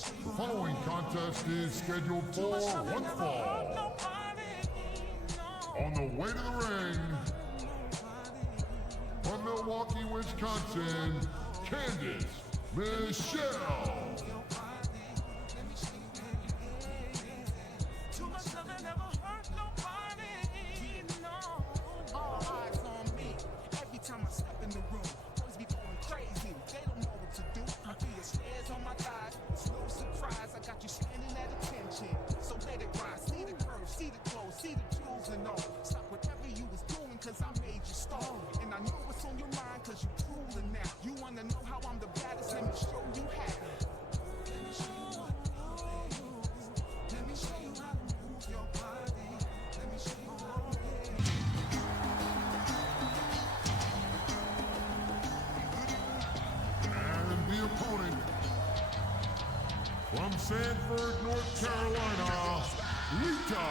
The following contest is scheduled for one fall. On the way to the ring, from Milwaukee, Wisconsin, Candice, Michelle. Time I step in the room, boys be going crazy. They don't know what to do. I feel your snares on my thighs. It's no surprise. I got you standing at attention. So let it rise. See the curve, see the clothes, see the jewels and all. Stop whatever you was doing, cause I made you stall. And I know what's on your mind, cause you cooling now. You wanna know how I'm the baddest? Let me show you how. Let me show you how to move. Let me show you how to move your body. Let me show you how to The opponent from Sanford, North Carolina, Lita.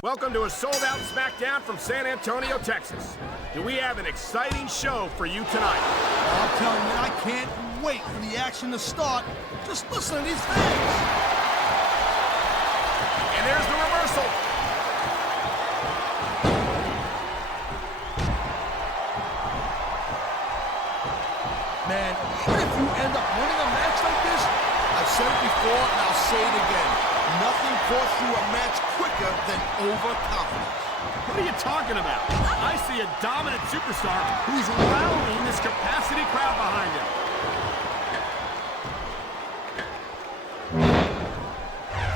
Welcome to a sold-out SmackDown from San Antonio, Texas. And we have an exciting show for you tonight. I'm telling you, I can't wait for the action to start. Just listen to these things. And there's the reversal. Man, even if you end up winning a match like this, I've said it before and I'll say it again. Nothing costs you a match quicker than overconfidence. What are you talking about? I see a dominant superstar who's rallying this capacity crowd behind him.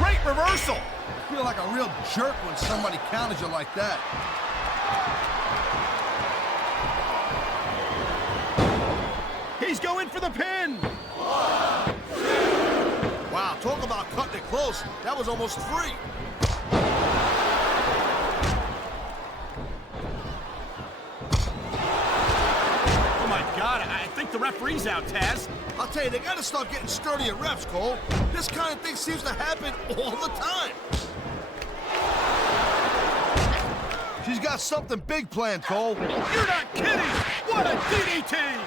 Great reversal. I feel like a real jerk when somebody counters you like that. He's going for the pin. Wow, talk about cutting it close. That was almost 3. Oh my God, I think the referee's out, Taz. I'll tell you, they gotta start getting sturdier reps, Cole. This kind of thing seems to happen all the time. She's got something big planned, Cole. You're not kidding! What a DDT!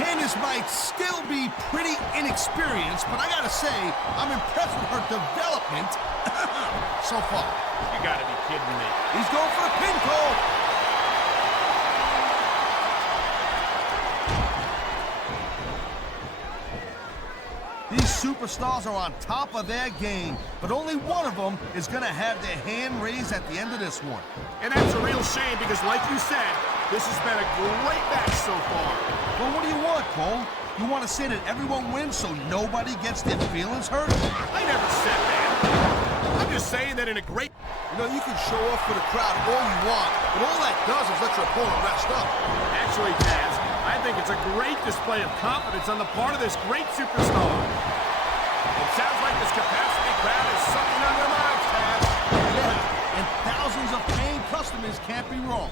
Candice might still be pretty inexperienced, but I gotta say, I'm impressed with her development so far. You gotta be kidding me. He's going for the pin, Cole. These superstars are on top of their game, but only one of them is gonna have their hand raised at the end of this one. And that's a real shame because, like you said, this has been a great match so far. Well, what do you want, Cole? You want to say that everyone wins so nobody gets their feelings hurt? I never said that. I'm just saying that in a great... You know, you can show off for the crowd all you want, but all that does is let your opponent rest up. Actually, Taz, I think it's a great display of confidence on the part of this great superstar. It sounds like this capacity crowd is sucking on their minds, Taz. Yeah, and thousands of paying customers can't be wrong.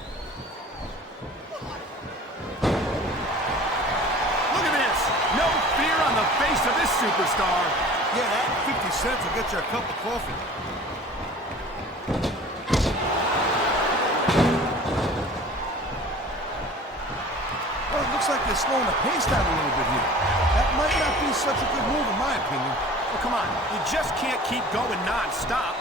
Look at this. No fear on the face of this superstar. Yeah, that 50 cents will get you a cup of coffee. Well, it looks like they're slowing the pace down a little bit here. That might not be such a good move in my opinion. Well, come on. You just can't keep going non-stop.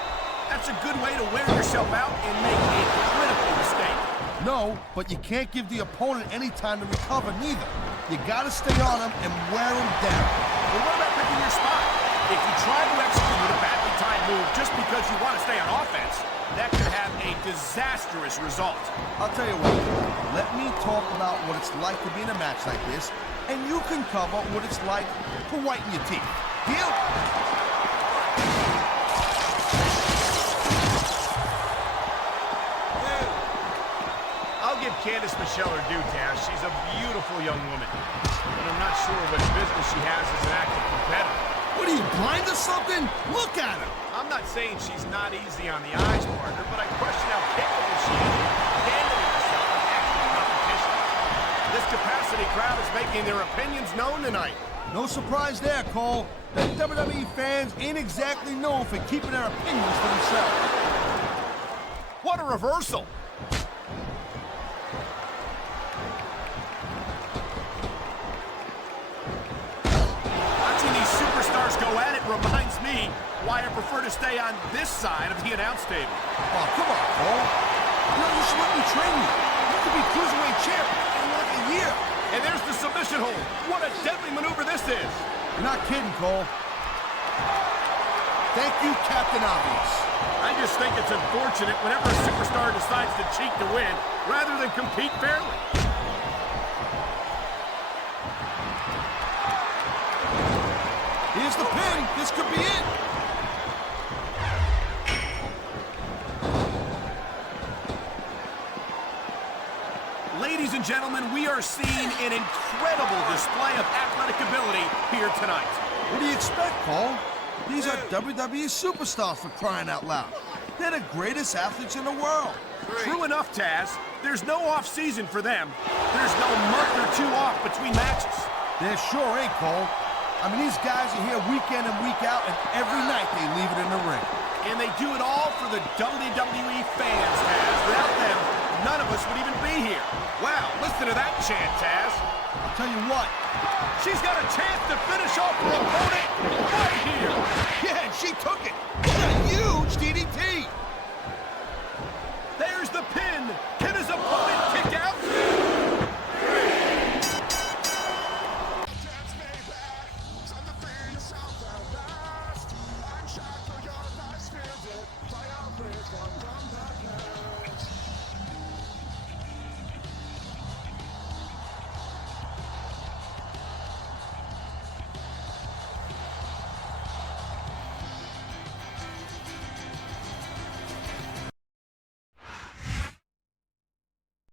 That's a good way to wear yourself out and make a critical mistake. No, but you can't give the opponent any time to recover neither. You gotta stay on him and wear him down. Well, what about picking your spot? If you try to execute a badly timed move just because you want to stay on offense, that could have a disastrous result. I'll tell you what, let me talk about what it's like to be in a match like this, and you can cover what it's like to whiten your teeth. Deal? I'll give Candice Michelle her due, Taz. She's a beautiful young woman. But I'm not sure what business she has as an active competitor. What are you, blind or something? Look at her! I'm not saying she's not easy on the eyes, partner, but I question how capable she is of handling herself in actual competition. This capacity crowd is making their opinions known tonight. No surprise there, Cole. The WWE fans ain't exactly known for keeping their opinions to themselves. What a reversal! Watching these superstars go at it reminds me why I prefer to stay on this side of the announce table. Oh, come on, Cole. You should let me train you. You could be cruiserweight champ in like a year. And there's the submission hold. What a deadly maneuver this is. You're not kidding, Cole. Thank you, Captain Obvious. I just think it's unfortunate whenever a superstar decides to cheat to win rather than compete fairly. Here's the pin. This could be it. Ladies and gentlemen, we are seeing an incredible display of athletic ability here tonight. What do you expect, Cole? These are WWE superstars, for crying out loud. They're the greatest athletes in the world. True enough, Taz. There's no off-season for them. There's no month or two off between matches. There sure ain't, Cole. I mean, these guys are here week in and week out, and every night they leave it in the ring. And they do it all for the WWE fans, Taz. Without them, none of us would even be here. Wow, listen to that chant, Taz. I'll tell you what. She's got a chance to finish off her opponent right here. Yeah, and she took it. What a huge DDT.